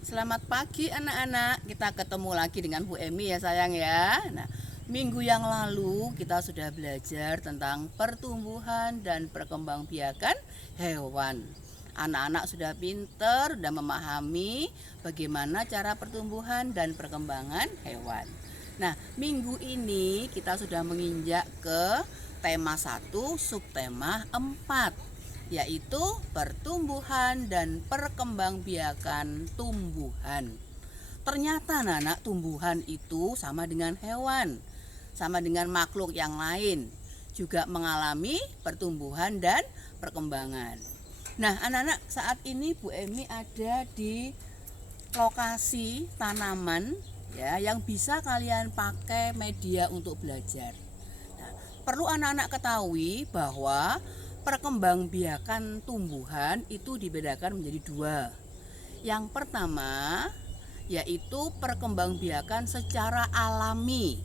Selamat pagi anak-anak, kita ketemu lagi dengan Bu Emi ya sayang ya. Nah, minggu yang lalu kita sudah belajar tentang pertumbuhan dan perkembangbiakan hewan. Anak-anak sudah pinter, sudah memahami bagaimana cara pertumbuhan dan perkembangan hewan. Nah, minggu ini kita sudah menginjak ke tema 1, subtema 4, yaitu pertumbuhan dan perkembangbiakan tumbuhan. Ternyata anak tumbuhan itu sama dengan hewan, sama dengan makhluk yang lain, juga mengalami pertumbuhan dan perkembangan. Nah, anak-anak, saat ini Bu Emi ada di lokasi tanaman ya yang bisa kalian pakai media untuk belajar. Nah, perlu anak-anak ketahui bahwa perkembangbiakan tumbuhan itu dibedakan menjadi dua. Yang pertama yaitu perkembangbiakan secara alami,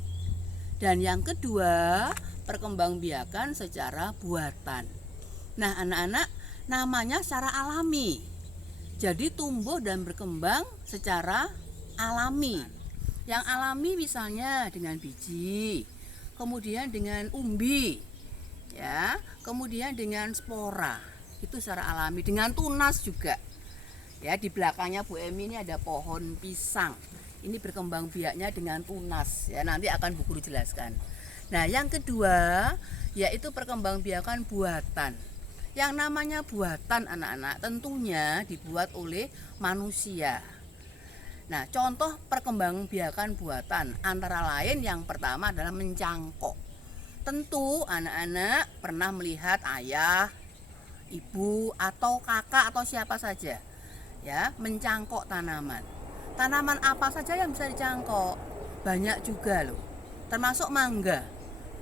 dan yang kedua perkembangbiakan secara buatan. Nah anak-anak, namanya secara alami, jadi tumbuh dan berkembang secara alami. Yang alami misalnya dengan biji, kemudian dengan umbi, ya, kemudian dengan spora, itu secara alami. Dengan tunas juga, ya. Di belakangnya Bu Emi ini ada pohon pisang, ini berkembang biaknya dengan tunas, ya. Nanti akan Bu Guru jelaskan. Nah yang kedua yaitu perkembangbiakan buatan. Yang namanya buatan anak-anak tentunya dibuat oleh manusia. Nah, contoh perkembangbiakan buatan antara lain yang pertama adalah mencangkok. Tentu anak-anak pernah melihat ayah, ibu, atau kakak atau siapa saja ya mencangkok tanaman. Tanaman apa saja yang bisa dicangkok? Banyak juga loh, termasuk mangga.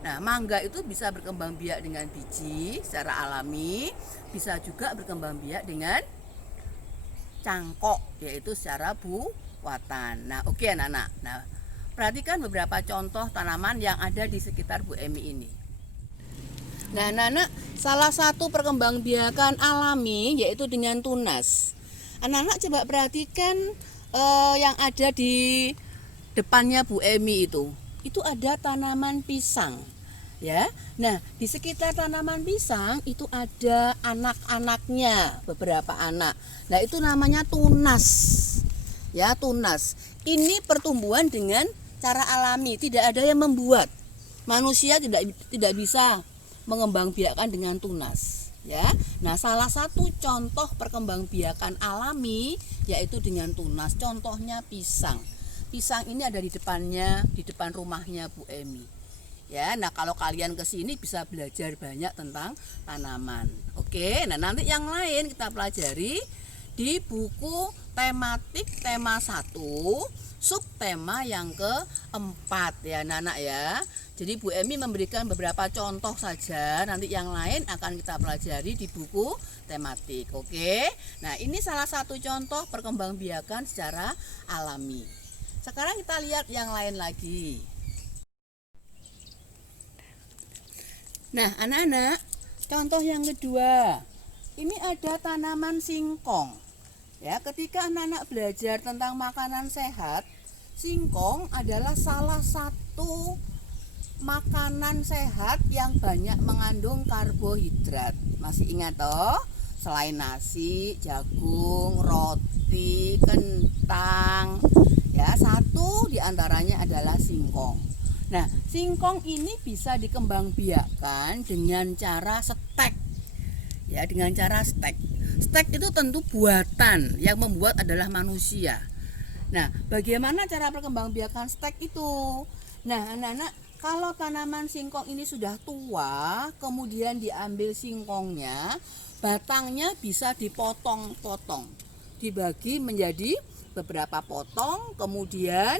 Nah, mangga itu bisa berkembang biak dengan biji secara alami, bisa juga berkembang biak dengan cangkok, yaitu secara buatan. Nah, oke anak-anak. Nah, perhatikan beberapa contoh tanaman yang ada di sekitar Bu Emi ini. Nah, anak-anak, salah satu perkembangbiakan alami yaitu dengan tunas. Anak-anak coba perhatikan yang ada di depannya Bu Emi itu. Itu ada tanaman pisang. Ya. Nah, di sekitar tanaman pisang itu ada anak-anaknya, beberapa anak. Nah, itu namanya tunas. Ya, tunas. Ini pertumbuhan dengan cara alami, tidak ada yang membuat. Manusia tidak bisa mengembangbiakan dengan tunas, ya. Nah, salah satu contoh perkembangbiakan alami yaitu dengan tunas. Contohnya pisang. Pisang ini ada di depan rumahnya Bu Emi. Ya, nah kalau kalian ke sini bisa belajar banyak tentang tanaman. Oke, nah nanti yang lain kita pelajari di buku tematik tema 1, subtema yang keempat ya anak-anak ya. Jadi Bu Emi memberikan beberapa contoh saja, nanti yang lain akan kita pelajari di buku tematik. Oke, nah ini salah satu contoh perkembangbiakan secara alami. Sekarang kita lihat yang lain lagi. Nah anak-anak, contoh yang kedua, ini ada tanaman singkong. Ya, ketika anak-anak belajar tentang makanan sehat, singkong adalah salah satu makanan sehat yang banyak mengandung karbohidrat. Masih ingat toh? Selain nasi, jagung, roti, kentang, ya, satu diantaranya adalah singkong. Nah, singkong ini bisa dikembangbiakkan dengan cara stek. Ya, dengan cara stek. Stek itu tentu buatan, yang membuat adalah manusia. Nah, bagaimana cara perkembangbiakan stek itu? Nah, anak-anak, kalau tanaman singkong ini sudah tua, kemudian diambil singkongnya, batangnya bisa dipotong-potong, dibagi menjadi beberapa potong, kemudian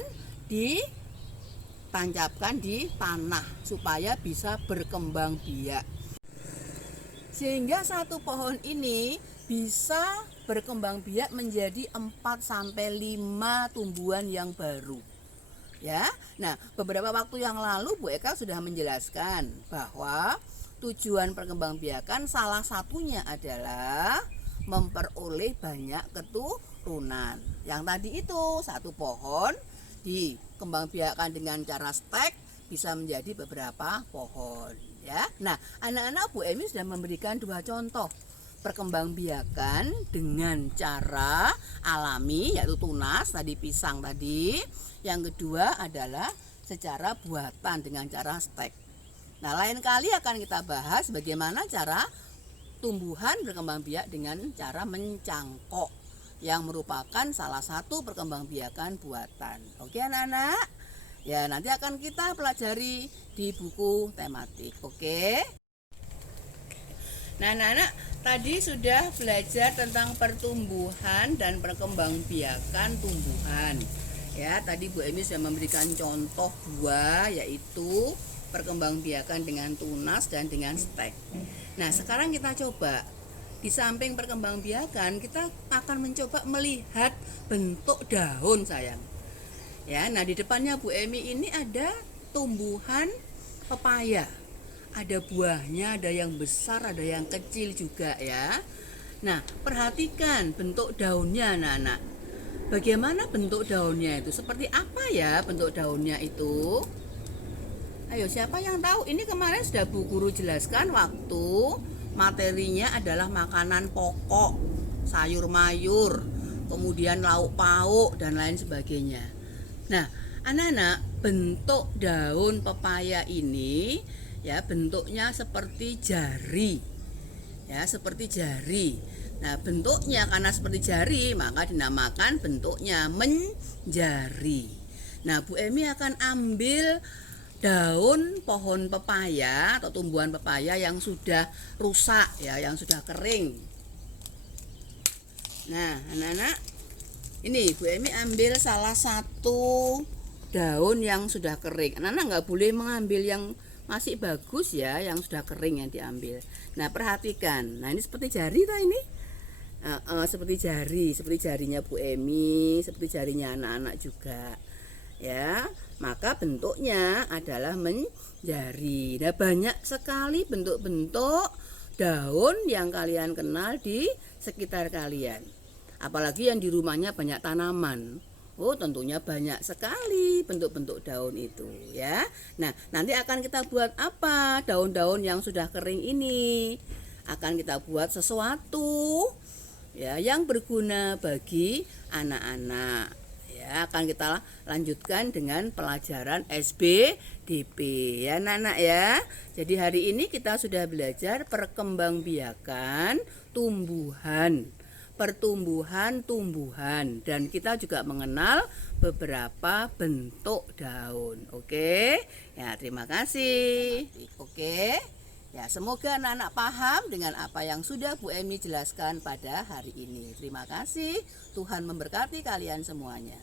ditancapkan di tanah supaya bisa berkembang biak. Sehingga satu pohon ini bisa berkembang biak menjadi 4-5 tumbuhan yang baru. Ya. Nah, beberapa waktu yang lalu Bu Eka sudah menjelaskan bahwa tujuan perkembangbiakan salah satunya adalah memperoleh banyak turunan. Yang tadi itu satu pohon dikembangbiakan dengan cara stek bisa menjadi beberapa pohon ya. Nah, anak-anak Bu Emi sudah memberikan 2 contoh perkembangbiakan dengan cara alami yaitu tunas tadi, pisang tadi. Yang kedua adalah secara buatan dengan cara stek. Nah, lain kali akan kita bahas bagaimana cara tumbuhan berkembang biak dengan cara mencangkok yang merupakan salah satu perkembangbiakan buatan. Oke anak-anak? Ya, nanti akan kita pelajari di buku tematik. Oke? Nah, anak-anak tadi sudah belajar tentang pertumbuhan dan perkembangbiakan tumbuhan. Ya, tadi Bu Emi sudah memberikan contoh 2 yaitu perkembangbiakan dengan tunas dan dengan stek. Nah, sekarang kita coba di samping perkembangbiakan kita akan mencoba melihat bentuk daun sayang. Ya, nah di depannya Bu Emi ini ada tumbuhan pepaya. Ada buahnya, ada yang besar, ada yang kecil juga ya. Nah, perhatikan bentuk daunnya anak-anak. Bagaimana bentuk daunnya itu? Seperti apa ya bentuk daunnya itu? Ayo, siapa yang tahu? Ini kemarin sudah Bu Guru jelaskan waktu materinya adalah makanan pokok, sayur mayur, kemudian lauk pauk dan lain sebagainya. Nah, anak-anak, bentuk daun pepaya ini ya bentuknya seperti jari. Ya, seperti jari. Nah, bentuknya karena seperti jari, maka dinamakan bentuknya menjari. Nah, Bu Emi akan ambil daun pohon pepaya atau tumbuhan pepaya yang sudah rusak ya, yang sudah kering. Nah, anak-anak, ini Bu Emi ambil salah satu daun yang sudah kering. Anak-anak nggak boleh mengambil yang masih bagus ya, yang sudah kering yang diambil. Nah, perhatikan. Nah, ini seperti jari toh ini. Seperti jarinya Bu Emi, seperti jarinya anak-anak juga. Ya, maka bentuknya adalah menjari. Nah, banyak sekali bentuk-bentuk daun yang kalian kenal di sekitar kalian. Apalagi yang di rumahnya banyak tanaman. Oh, tentunya banyak sekali bentuk-bentuk daun itu ya. Nah, nanti akan kita buat apa? Daun-daun yang sudah kering ini akan kita buat sesuatu ya yang berguna bagi anak-anak. Ya, akan kita lanjutkan dengan pelajaran SBDP ya anak-anak ya. Jadi hari ini kita sudah belajar perkembangbiakan tumbuhan, pertumbuhan tumbuhan, dan kita juga mengenal beberapa bentuk daun. Oke ya, terima kasih. Oke ya, semoga anak-anak paham dengan apa yang sudah Bu Emi jelaskan pada hari ini. Terima kasih, Tuhan memberkati kalian semuanya.